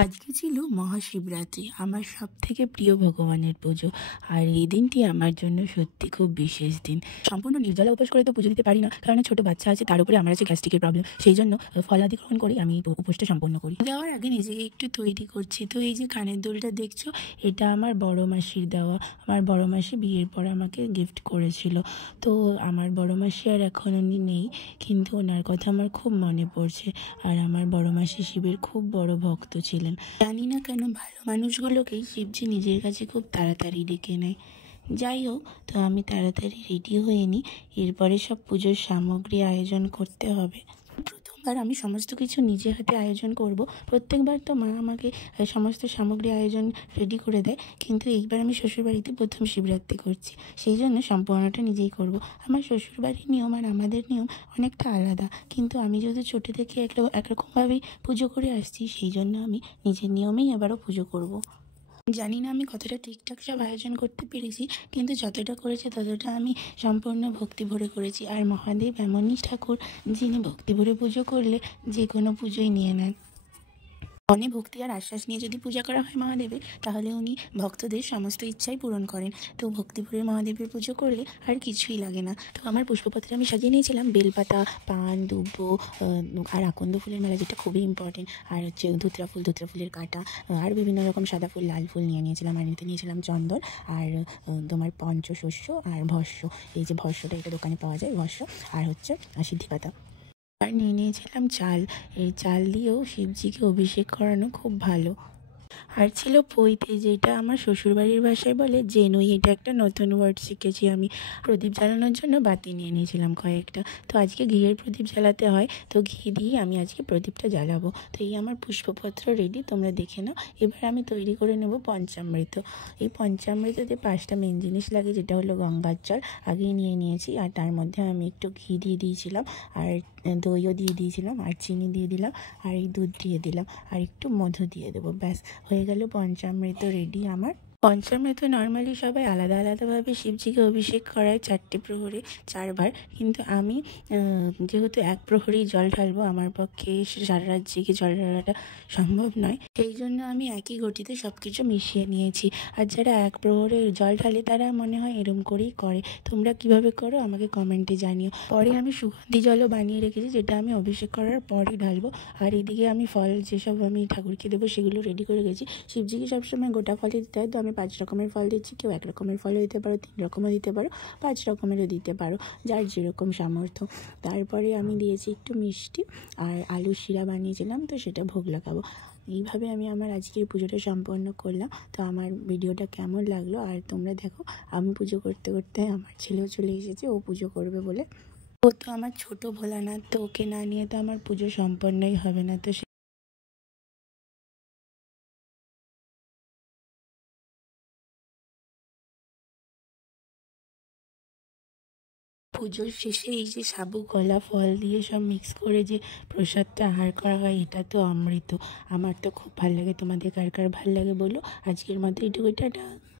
আজকে ছিল মহাশিবরাত্রি, আমার সবথেকে প্রিয় ভগবানের পুজো। আর এই দিনটি আমার জন্য সত্যি খুব বিশেষ দিন। সম্পূর্ণ নির্জলা উপোস করে তো পুজো দিতে পারি না, কারণ ছোট বাচ্চা আছে, তার উপরে আমার আছে গ্যাস্ট্রিকের প্রবলেম। সেই জন্য ফলাদি গ্রহণ করে আমি উপোসটা সম্পন্ন করি। দেওয়ার আগে নিজেকে একটু তৈরি করছি। তো এই যে কানের দুলটা দেখছো, এটা আমার বড় মাসির দেওয়া। আমার বড় মাসি বিয়ের পর আমাকে গিফট করেছিল। তো আমার বড় মাসি আর এখন উনি নেই, কিন্তু ওনার কথা আমার খুব মনে পড়ছে। আর আমার বড় মাসি শিবের খুব বড় ভক্ত ছিলেন। জানি না কেন ভালো মানুষগুলোকেই শিবজি নিজের কাছে খুব তাড়াতাড়ি ডেকে নেয়। যাই হোক, তো আমি তাড়াতাড়ি রেডি হয়ে নিই। এরপরে সব পুজোর সামগ্রী আয়োজন করতে হবে। প্রথমবার আমি সমস্ত কিছু নিজে হাতে আয়োজন করব। প্রত্যেকবার তো মা আমাকে সমস্ত সামগ্রী আয়োজন রেডি করে দেয়, কিন্তু এইবার আমি শ্বশুরবাড়িতে প্রথম শিবরাত্রি করছি, সেই জন্য সম্পূর্ণটা নিজেই করব। আমার শ্বশুরবাড়ির নিয়ম আর আমাদের নিয়ম অনেকটা আলাদা, কিন্তু আমি যেহেতু ছোটো থেকে একরকমভাবেই পুজো করে আসছি, সেই জন্য আমি নিজের নিয়মেই এবারও পুজো করব। জানি না আমি কতটা ঠিকঠাক সব আয়োজন করতে পেরেছি, কিন্তু যতটা করেছি ততটা আমি সম্পূর্ণ ভক্তি ভরে করেছি। আর মহাদেব এমনই ঠাকুর, যিনি ভক্তি ভরে পুজো করলে যে কোনো পুজোই নিয়ে নেন। মনে ভক্তি আর আশ্বাস নিয়ে যদি পূজা করা হয় মহাদেবের, তাহলে উনি ভক্তদের সমস্ত ইচ্ছাই পূরণ করেন। তো ভক্তি ভরে মহাদেবের পুজো করলে আর কিছুই লাগে না। তো আমার পুষ্পপত্রে আমি সাজিয়ে নিয়েছিলাম বেলপাতা, পান, দুব্ব আর আকন্দ ফুলের মালা, যেটা খুবই ইম্পর্টেন্ট। আর হচ্ছে ধুতরা ফুলের কাঁটা, আর বিভিন্ন রকম সাদা ফুল, লাল ফুল নিয়ে নিয়েছিলাম। আর নিতে নিয়েছিলাম চন্দন, আর তোমার পঞ্চশস্য আর ভস্য। এই যে ভস্যটা, এটা দোকানে পাওয়া যায়, ভস্য। আর হচ্ছে সিদ্ধি পাতা। আর নিয়ে নিয়েছিলাম চাল। এই চাল দিয়েও শিবজিকে অভিষেক করানো খুব ভালো। আর ছিল পৈতে, যেটা আমার শ্বশুরবাড়ির ভাষায় বলে জেনুই। এটা একটা নতুন ওয়ার্ড শিখেছি আমি। প্রদীপ জ্বালানোর জন্য বাতি নিয়ে নিয়েছিলাম কয়েকটা। তো আজকে ঘিয়ের প্রদীপ জ্বালাতে হয়, তো ঘি দিয়ে আমি আজকে প্রদীপটা জ্বালাবো। তো এই আমার পুষ্পপত্র রেডি, তোমরা দেখে নাও। এবার আমি তৈরি করে নেব পঞ্চামৃত। এই পঞ্চামৃততে 5টা মেন জিনিস লাগে, যেটা হলো গঙ্গার জল আগেই নিয়ে নিয়েছি, আর তার মধ্যে আমি একটু ঘি দিয়ে দিয়েছিলাম, আর দইও দিয়ে দিয়েছিলাম, আর চিনি দিয়ে দিলাম, আর এই দুধ দিয়ে দিলাম, আর একটু মধু দিয়ে দেবো। ব্যাস, হয়ে গেল পঞ্চামৃত রেডি আমার। পঞ্চামৃত নর্মালি সবাই আলাদা আলাদাভাবে শিবজিকে অভিষেক করায় 4টে প্রহরে 4বার, কিন্তু আমি যেহেতু এক প্রহরেই জল ঢালবো, আমার পক্ষে সারা রাত জেগে জল ঢালাটা সম্ভব নয়, সেই জন্য আমি একই ঘটিতে সব কিছু মিশিয়ে নিয়েছি। আর যারা এক প্রহরে জল ঢালে তারা মনে হয় এরম করেই করে। তোমরা কিভাবে করো আমাকে কমেন্টে জানিও। পরে আমি সুগন্ধি জলও বানিয়ে রেখেছি, যেটা আমি অভিষেক করার পরই ঢালবো। আর এদিকে আমি ফল যেসব আমি ঠাকুরকে দেবো সেগুলো রেডি করে গেছি। শিবজিকে সবসময় গোটা ফলই দিতে হয়, তো আমি 5 রকমের ফল দিচ্ছি। কেউ 1 রকমের ফলও দিতে পারো, 3 রকমও দিতে পারো, 5 রকমেরও দিতে পারো, যার যেরকম সামর্থ্য। তারপরে আমি দিয়েছি একটু মিষ্টি, আর আলুর শিরা বানিয়েছিলাম, তো সেটা ভোগ লাগাবো। এইভাবে আমি আমার আজকের পুজোটা সম্পন্ন করলাম। তো আমার ভিডিওটা কেমন লাগলো, আর তোমরা দেখো, আমি পুজো করতে করতে আমার ছেলেও চলে এসেছে, ও পুজো করবে বলে। ও তো আমার ছোট ভোলানাথ, তো ওকে না নিয়ে তো আমার পুজো সম্পন্নই হবে না। তো পুজোর শেষে এই যে সাবু, কলা, ফল দিয়ে সব মিক্স করে যে প্রসাদটা আহার করা হয়, এটা তো অমৃত। আমার তো খুব ভালো লাগে। তোমাদের কার কার ভালো লাগে বলো। আজকের মতো এইটুকু, টাটা।